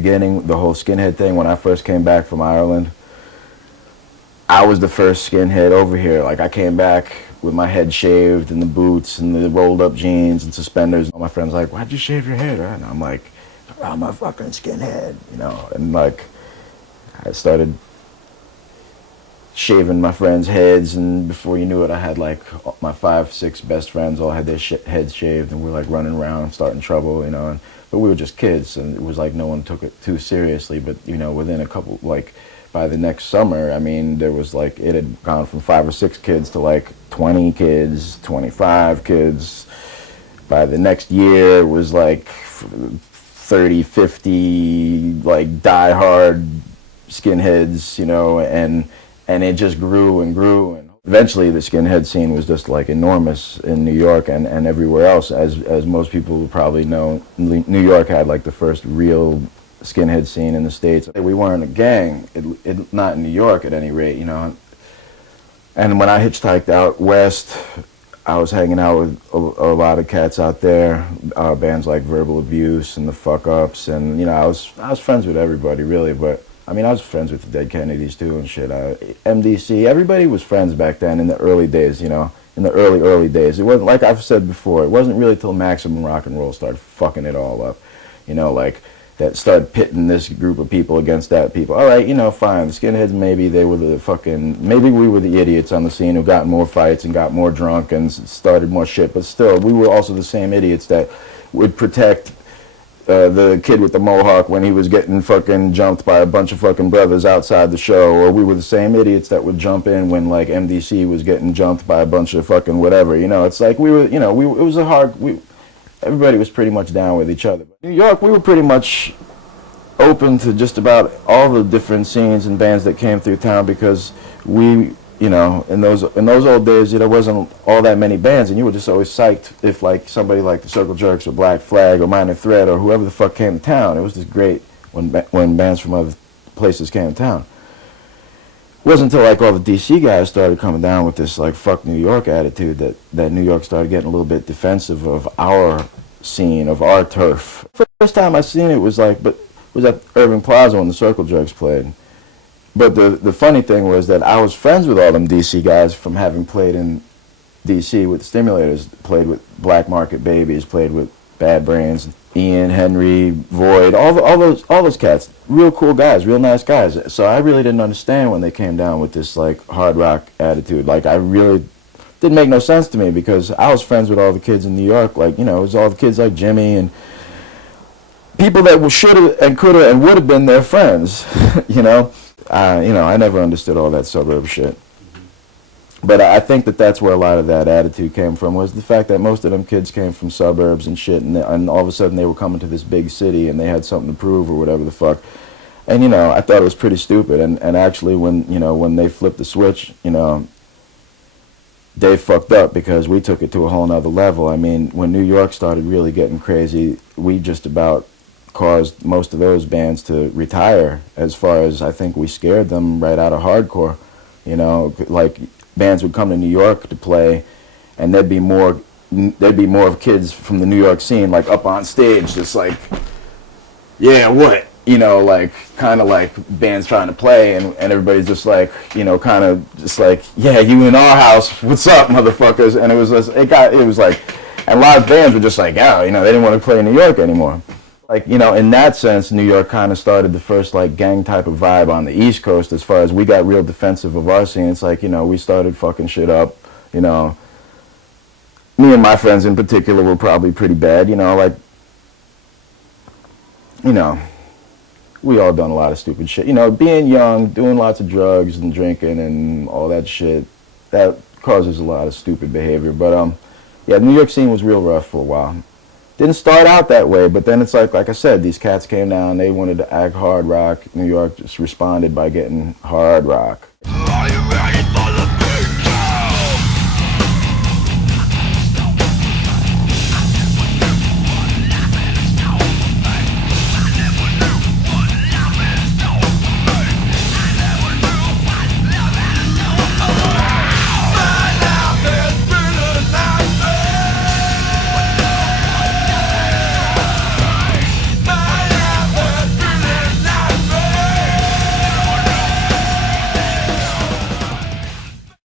beginning, the whole skinhead thing, when I first came back from Ireland, I was the first skinhead over here. Like, I came back with my head shaved and the boots and the rolled up jeans and suspenders. All my friends like, why'd you shave your head? And I'm like, I'm a fucking skinhead, you know? And like, I started shaving my friends' heads, and before you knew it, I had like my 5, 6 best friends all had their heads shaved, and we were like running around, starting trouble, you know. But we were just kids, and it was like no one took it too seriously. But you know, within a couple, like by the next summer, I mean, there was like, it had gone from 5 or 6 kids to like 20 kids, 25 kids. By the next year, it was like 30, 50, like die-hard skinheads, you know, and it just grew and grew. And eventually the skinhead scene was just like enormous in New York and everywhere else. As most people probably know, New York had like the first real skinhead scene in the States. We weren't a gang, not in New York at any rate, you know. And when I hitchhiked out west, I was hanging out with a lot of cats out there, bands like Verbal Abuse and the Fuck Ups, and you know, I was friends with everybody really, but I mean, I was friends with the Dead Kennedys too and shit. MDC, everybody was friends back then in the early days, you know, in the early days. It wasn't, like I've said before, it wasn't really till Maximum Rock and Roll started fucking it all up, you know, like that started pitting this group of people against that people. All right, you know, fine, the skinheads, maybe they were the fucking, maybe we were the idiots on the scene who got more fights and got more drunk and started more shit, but still, we were also the same idiots that would protect the kid with the mohawk when he was getting fucking jumped by a bunch of fucking brothers outside the show, or we were the same idiots that would jump in when like MDC was getting jumped by a bunch of fucking whatever, you know. It's like we were, you know, it was a hard, everybody was pretty much down with each other. New York, we were pretty much open to just about all the different scenes and bands that came through town, because we, you know, in those old days, there wasn't all that many bands, and you were just always psyched if like somebody like the Circle Jerks or Black Flag or Minor Threat or whoever the fuck came to town. It was just great when bands from other places came to town. It wasn't until like all the DC guys started coming down with this like fuck New York attitude that New York started getting a little bit defensive of our scene, of our turf. First time I seen it was like, but was at Irving Plaza when the Circle Jerks played. But the funny thing was that I was friends with all them DC guys from having played in DC with the Stimulators, played with Black Market Babies, played with Bad Brains, Ian, Henry, Void, all those cats, real cool guys, real nice guys. So I really didn't understand when they came down with this like hard rock attitude. Like, I really didn't make no sense to me, because I was friends with all the kids in New York. Like, you know, it was all the kids like Jimmy and people that should have and could have and would have been their friends, you know. You know, I never understood all that suburb shit. But I think that that's where a lot of that attitude came from, was the fact that most of them kids came from suburbs and shit, and all of a sudden they were coming to this big city and they had something to prove or whatever the fuck. And, you know, I thought it was pretty stupid. And actually when they flipped the switch, you know, they fucked up, because we took it to a whole nother level. I mean, when New York started really getting crazy, we just about caused most of those bands to retire, as far as I think we scared them right out of hardcore. You know, like bands would come to New York to play, and there'd be more of kids from the New York scene like up on stage just like, yeah, what, you know, like kind of like bands trying to play, and everybody's just like, you know, kind of just like, yeah, you in our house, what's up, motherfuckers? And it was like, and a lot of bands were just like, oh, you know, they didn't want to play in New York anymore. Like, you know, in that sense, New York kind of started the first, like, gang type of vibe on the East Coast, as far as we got real defensive of our scene. It's like, you know, we started fucking shit up, you know. Me and my friends in particular were probably pretty bad, you know, like, you know, we all done a lot of stupid shit. You know, being young, doing lots of drugs and drinking and all that shit, that causes a lot of stupid behavior. But, yeah, the New York scene was real rough for a while. Didn't start out that way, but then it's like I said, these cats came down, they wanted to act hard rock. New York just responded by getting hard rock. Are you ready for the